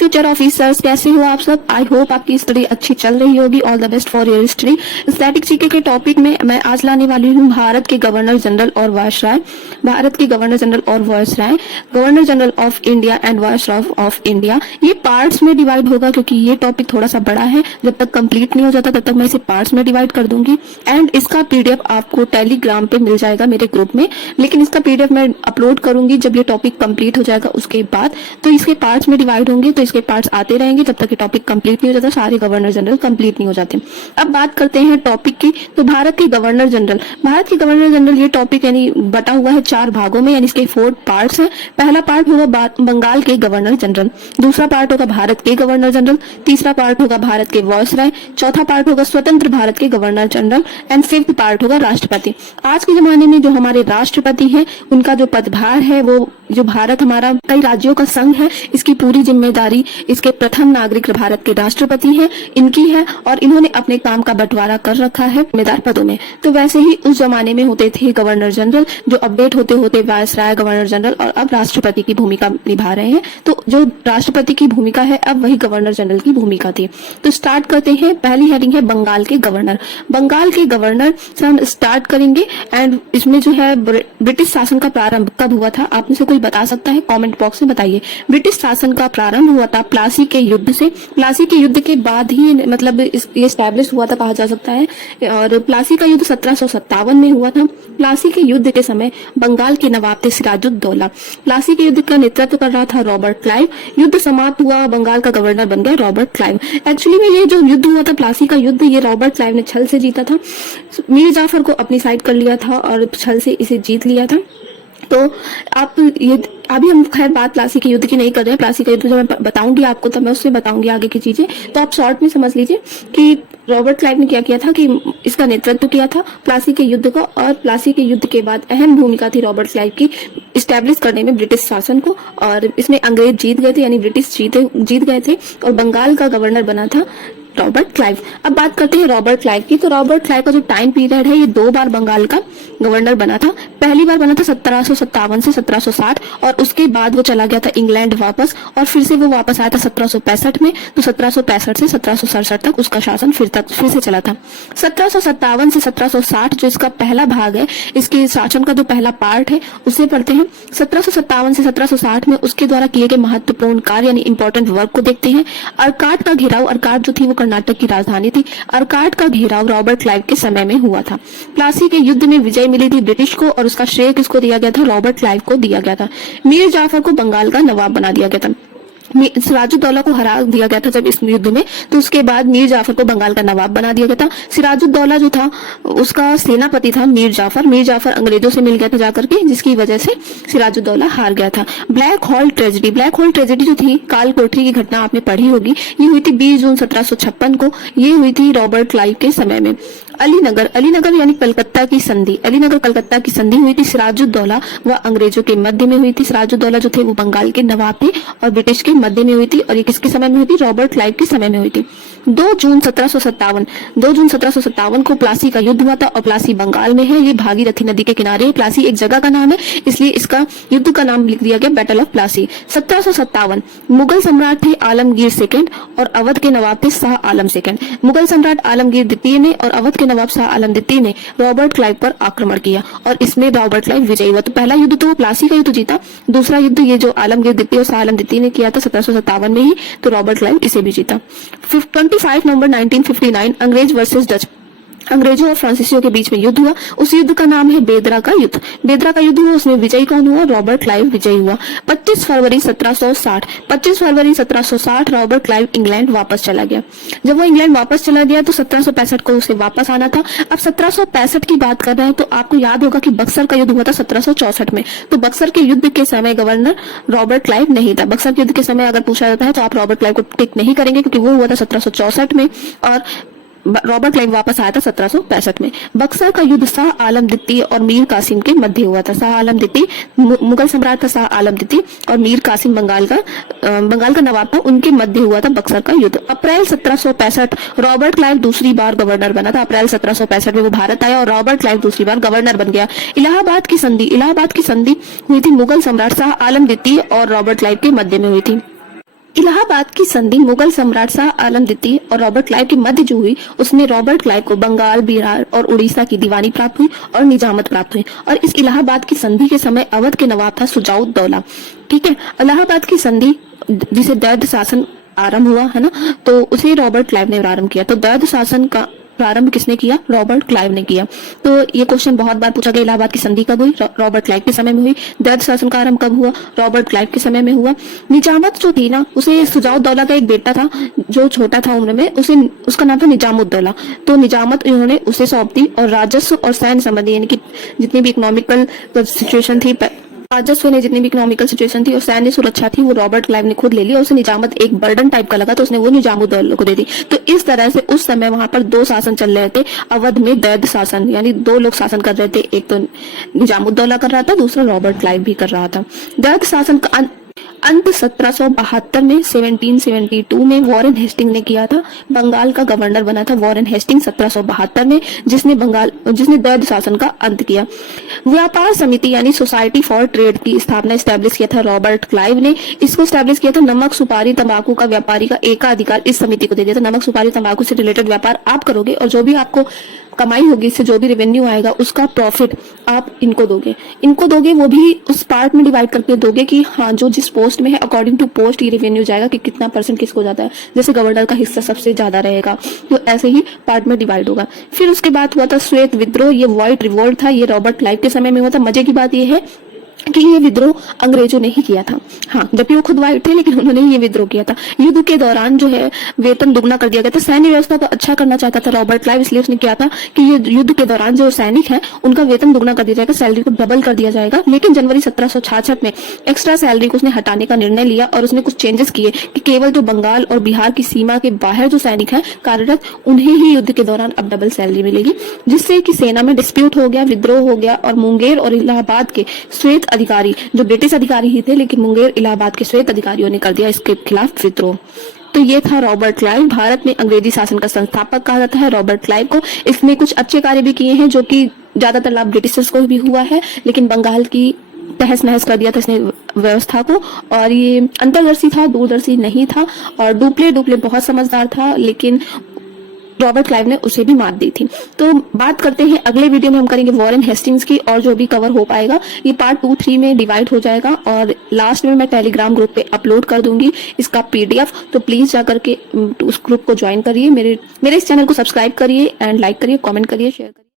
Future officers, कैसे हो आप सब? आई होप आपकी स्टडी अच्छी चल रही होगी। All the best for your study. Static GK के टॉपिक में मैं आज लाने वाली हूँ भारत के गवर्नर जनरल और वायसराय। भारत के गवर्नर जनरल और viceroy, governor general of India and viceroy of India. ये पार्ट्स में डिवाइड होगा क्योंकि ये टॉपिक थोड़ा सा बड़ा है। जब तक कंप्लीट नहीं हो जाता तब तक मैं इसे पार्ट्स में डिवाइड कर दूंगी एंड इसका पीडीएफ आपको टेलीग्राम पे मिल जाएगा मेरे ग्रुप में। लेकिन इसका पीडीएफ मैं अपलोड करूंगी जब ये टॉपिक कंप्लीट हो जाएगा उसके बाद। तो इसके पार्ट्स में डिवाइड होंगे, तो इसके पार्ट्स आते रहेंगे जब तक ये टॉपिक कंप्लीट नहीं हो जाता, सारे गवर्नर जनरल कंप्लीट नहीं हो जाते। अब बात करते हैं टॉपिक की। तो भारत के गवर्नर जनरल, भारत के गवर्नर जनरल ये टॉपिक यानी बटा हुआ है 4 भागों में, यानी इसके 4 पार्ट्स हैं। पहला पार्ट होगा बंगाल के गवर्नर जनरल, दूसरा पार्ट होगा भारत के गवर्नर जनरल, तीसरा पार्ट होगा भारत के वायसराय, चौथा पार्ट होगा स्वतंत्र भारत के governor general and 5th part होगा राष्ट्रपति। आज के जमाने में जो हमारे राष्ट्रपति हैं उनका जो पदभार है, वो जो भारत हमारा कई राज्यों का संघ है, इसकी पूरी जिम्मेदारी इसके प्रथम नागरिक भारत के राष्ट्रपति हैं, इनकी है। और इन्होंने अपने काम का बंटवारा कर रखा है जिम्मेदार पदों में। तो वैसे ही उस जमाने में होते थे गवर्नर जनरल, जो अपडेट होते होते वायसराय, गवर्नर जनरल और अब राष्ट्रपति की भूमिका निभा रहे हैं। तो जो राष्ट्रपति की भूमिका है अब वही गवर्नर जनरल की भूमिका थी। तो स्टार्ट करते हैं। पहली हेडिंग है बंगाल के गवर्नर। बंगाल के गवर्नर से हम स्टार्ट करेंगे एंड इसमें जो है ब्रिटिश शासन का प्रारंभ कब हुआ था, आप में से कोई बता सकता है? कमेंट बॉक्स में बताइए। ब्रिटिश शासन का प्रारंभ हुआ था प्लासी के युद्ध से। प्लासी के युद्ध के बाद ही मतलब ये एस्टैब्लिश हुआ था कहा जा सकता है। और प्लासी का युद्ध 1757 में हुआ था। प्लासी के युद्ध के समय बंगाल के नवाब थे सिराजुद्दौला। प्लासी के युद्ध का नेतृत्व कर रहा था रॉबर्ट क्लाइव। युद्ध समाप्त हुआ, बंगाल का गवर्नर बन गया रॉबर्ट क्लाइव। एक्चुअली में ये जो युद्ध हुआ था प्लासी का युद्ध, ये रॉबर्ट क्लाइव ने छल से जीता था। मीर जाफर को अपनी साइड कर लिया था और छल से इसे जीत लिया था। तो आप ये अभी हम खैर बात प्लासी के युद्ध की नहीं कर रहे हैं। प्लासी का युद्ध जब मैं बताऊंगी आपको तब मैं उससे बताऊंगी आगे की चीजें। तो आप शॉर्ट में समझ लीजिए कि रॉबर्ट क्लाइव ने क्या किया था कि इसका नेतृत्व किया था प्लासी के युद्ध का। और प्लासी के युद्ध के बाद अहम भूमिका थी रॉबर्ट क्लाइव की इस्टेब्लिश करने में ब्रिटिश शासन को। और इसमें अंग्रेज जीत गए थे, यानी ब्रिटिश जीत गए थे और बंगाल का गवर्नर बना था रॉबर्ट क्लाइव। अब बात करते हैं रॉबर्ट क्लाइव की। तो रॉबर्ट क्लाइव का जो टाइम पीरियड है, ये 2 बार बंगाल का गवर्नर बना था। पहली बार बना था 1757 से 1760 और उसके बाद वो चला गया था इंग्लैंड वापस और फिर से वो वापस आया था 1765 में। तो 1765 से 1767 तक उसका शासन फिर से चला था। 1757 से 1760 जो इसका पहला भाग है, इसके शासन का जो पहला पार्ट है उसे पढ़ते हैं। 1757 से 1760 में उसके द्वारा किए गए महत्वपूर्ण कार्य यानी इंपॉर्टेंट वर्क को देखते हैं। अर्काट का घेराव, अर्काट जो थी वो कर्नाटक की राजधानी थी। अर्काट का घेराव रॉबर्ट क्लाइव के समय में हुआ था। प्लासी के युद्ध में विजय मिली थी ब्रिटिश को और उसका श्रेय किसको दिया गया था? रॉबर्ट क्लाइव को दिया गया था। मीर जाफर को बंगाल का नवाब बना दिया गया था। सिराजुद्दौला को हरा दिया गया था जब इस युद्ध में, तो उसके बाद मीर जाफर को बंगाल का नवाब बना दिया गया था। सिराजुद्दौला जो था उसका सेनापति था मीर जाफर। मीर जाफर अंग्रेजों से मिल गया था जाकर के, जिसकी वजह से सिराजुद्दौला हार गया था। Black hole tragedy, black hole tragedy जो थी, काल कोठरी की घटना आपने पढ़ी होगी। ये हुई थी 20 जून 1756 को। ये हुई थी रॉबर्ट क्लाइव के समय में। अलीनगर, अलीनगर यानी कलकत्ता की संधि, अलीनगर कलकत्ता की संधि हुई थी सिराजुद्दौला व अंग्रेजों के मध्य में हुई थी। सिराजुद्दौला जो थे वो बंगाल के नवाब थे और ब्रिटिश के मध्य में हुई थी। और ये किसके समय में हुई थी? रॉबर्ट क्लाइव के समय में हुई थी। 2 जून 1757 को प्लासी का युद्ध हुआ था और प्लासी बंगाल में है। ये भागीरथी नदी के किनारे है। प्लासी एक जगह का नाम है, इसलिए इसका युद्ध का नाम लिख दिया गया बैटल ऑफ प्लासी। 1757 मुगल सम्राट थे आलमगीर सेकंड और अवध के नवाब थे शाह आलम सेकंड। मुगल सम्राट आलमगीर द्वितीय ने और अवध के नवाब शाह आलम द्वितीय ने रॉबर्ट क्लाइव पर आक्रमण किया और इसमें रॉबर्ट क्लाइव विजयी हुआ। तो पहला युद्ध तो वो प्लासी का युद्ध जीता, दूसरा युद्ध ये जो आलमगीर द्वितीय और शाह आलम द्वितीय ने किया था 1757 में ही, तो रॉबर्ट क्लाइव इसे भी जीता। 25 नवंबर 1959 अंग्रेज वर्सेस डच, अंग्रेजों और फ्रांसीसियों के बीच में युद्ध हुआ। उस युद्ध का नाम है बेदरा का युद्ध। बेदरा का युद्ध हुआ, उसमें विजयी कौन हुआ? रॉबर्ट क्लाइव विजयी हुआ। 25 फरवरी 1760 रॉबर्ट क्लाइव इंग्लैंड वापस चला गया। जब वो इंग्लैंड वापस चला गया तो 1765 को उसे वापस आना था। अब 1765 की बात कर रहे हैं तो आपको याद होगा कि बक्सर का युद्ध हुआ था 1764 में। तो बक्सर के युद्ध के समय गवर्नर रॉबर्ट क्लाइव नहीं था। बक्सर के युद्ध के समय अगर पूछा जाता है तो आप रॉबर्ट क्लाइव को टिक नहीं करेंगे क्योंकि वो हुआ था 1764 में और रॉबर्ट क्लाइव वापस आया था 1765 में। बक्सर का युद्ध शाह आलम द्वितीय और मीर कासिम के मध्य हुआ था। शाह आलम द्वितीय मुगल सम्राट था, शाह आलम द्वितीय और मीर कासिम बंगाल का नवाब था, उनके मध्य हुआ था बक्सर का युद्ध। अप्रैल 1765 रॉबर्ट क्लाइव दूसरी बार गवर्नर बना था। अप्रैल 1765 में वो भारत आया और रॉबर्ट क्लाइव दूसरी बार गवर्नर बन गया। इलाहाबाद की संधि हुई थी मुगल सम्राट शाह आलम द्वितीय और रॉबर्ट क्लाइव के मध्य में हुई थी। इलाहाबाद की संधि मुगल सम्राट शाह आलम द्वितीय और रॉबर्ट क्लाइव के मध्य जो हुई, उसमें रॉबर्ट क्लाइव को बंगाल, बिहार और उड़ीसा की दीवानी प्राप्त हुई और निजामत प्राप्त हुई। और इस इलाहाबाद की संधि के समय अवध के नवाब था सुजाउद्दौला। ठीक है, इलाहाबाद की संधि जिसे द्वैध शासन आरंभ हुआ है ना, तो उसे रॉबर्ट क्लाइव ने प्रारंभ किया। तो द्वैध शासन का प्रारंभ किसने किया? रॉबर्ट क्लाइव ने किया। तो ये क्वेश्चन बहुत बार पूछा गया, इलाहाबाद की संधि कब हुई? रॉबर्ट क्लाइव के समय में हुई। द्वैध शासन का आरंभ कब हुआ? रॉबर्ट क्लाइव के समय में हुआ। निजामत जो थी ना, उसे सुजाउद्दौला का एक बेटा था जो छोटा था उम्र में, उसे उसका नाम था निजामुद्दौला। तो निजामत इन्होंने उसे सौंप दी और राजस्व और सैन्य संबंधी यानी कि जितनी भी इकोनॉमिकल सिचुएशन थी, राजस्व ने जितनी भी इकोनॉमिकल सिचुएशन थी और सैन्य सुरक्षा थी, वो रॉबर्ट क्लाइव ने खुद ले ली और उसे निजामत एक बर्डन टाइप का लगा तो उसने वो निजामुद्दौला को दे दी। तो इस तरह से उस समय वहां पर दो शासन चल रहे थे अवध में, द्वैध शासन, यानी दो लोग शासन कर रहे थे, एक तो निजामुद्दौला कर रहा था, दूसरा रॉबर्ट क्लाइव भी कर रहा था। द्वैध शासन का अंत 1772 में 1772 में वॉरेन हेस्टिंग ने किया था। बंगाल का गवर्नर बना था वॉरेन हेस्टिंग 1772 में, जिसने द्वैध शासन का अंत किया। व्यापार समिति यानी सोसाइटी फॉर ट्रेड की स्थापना स्टैब्लिश किया था रॉबर्ट क्लाइव ने। इसको स्टैब्लिश किया था, नमक, सुपारी, तंबाकू का व्यापारी का एकाधिकार इस समिति को दे दिया था। नमक, सुपारी, तंबाकू से रिलेटेड व्यापार आप करोगे और जो भी आपको कमाई होगी, इससे जो भी रेवेन्यू आएगा उसका प्रॉफिट आप इनको दोगे, वो भी उस पार्ट में डिवाइड करके दोगे कि हाँ जो जिस पोस्ट में है अकॉर्डिंग टू पोस्ट ये रेवेन्यू जाएगा कि कितना परसेंट किसको जाता है। जैसे गवर्नर का हिस्सा सबसे ज्यादा रहेगा, तो ऐसे ही पार्ट में डिवाइड होगा। फिर उसके बाद हुआ था श्वेत विद्रोह, ये व्हाइट रिवोल्ट था, ये रॉबर्ट क्लाइव के समय में हुआ था। मजे की बात ये है कि ये विद्रोह अंग्रेजों ने ही किया था, हाँ, जबकि वो खुद व्हाइट थे लेकिन उन्होंने ये विद्रोह किया था। युद्ध के दौरान जो है वेतन दुगना कर दिया गया था। सैन्य व्यवस्था को अच्छा करना चाहता था रॉबर्ट क्लाइव, इसलिए उसने किया था कि ये युद्ध के दौरान जो सैनिक हैं उनका वेतन दुगना कर दिया जाएगा, सैलरी को डबल कर दिया जाएगा। लेकिन जनवरी 1766 में एक्स्ट्रा सैलरी को उसने हटाने का निर्णय लिया और उसने कुछ चेंजेस किए कि केवल जो बंगाल और बिहार की सीमा के बाहर जो सैनिक है कार्यरत, उन्हें ही युद्ध के दौरान अब डबल सैलरी मिलेगी, जिससे कि सेना में डिस्प्यूट हो गया, विद्रोह हो गया और मुंगेर और इलाहाबाद के श्वेत अधिकारी, जो ब्रिटिश अधिकारी ही थे लेकिन मुंगेर इलाहाबाद के श्वेत अधिकारियों ने कर दिया इसके खिलाफ विद्रोह। तो ये था रॉबर्ट क्लाइव। भारत में अंग्रेजी शासन का संस्थापक कहा जाता है रॉबर्ट क्लाइव को। इसने कुछ अच्छे कार्य भी किए हैं जो कि ज्यादातर लाभ ब्रिटिशर्स को भी हुआ है, लेकिन बंगाल की तहस नहस कर दिया था इसने व्यवस्था को। और ये अंतर्दर्शी था, दूरदर्शी नहीं था, और डुप्ले बहुत समझदार था, लेकिन रॉबर्ट क्लाइव ने उसे भी मात दी थी। तो बात करते हैं अगले वीडियो में हम करेंगे वॉरेन हेस्टिंग्स की, और जो भी कवर हो पाएगा ये पार्ट 2, 3 में डिवाइड हो जाएगा और लास्ट में मैं टेलीग्राम ग्रुप पे अपलोड कर दूंगी इसका PDF। तो प्लीज जाकर के उस ग्रुप को ज्वाइन करिए, मेरे इस चैनल को सब्सक्राइब करिए एंड लाइक करिए, कमेंट करिए, शेयर करिए।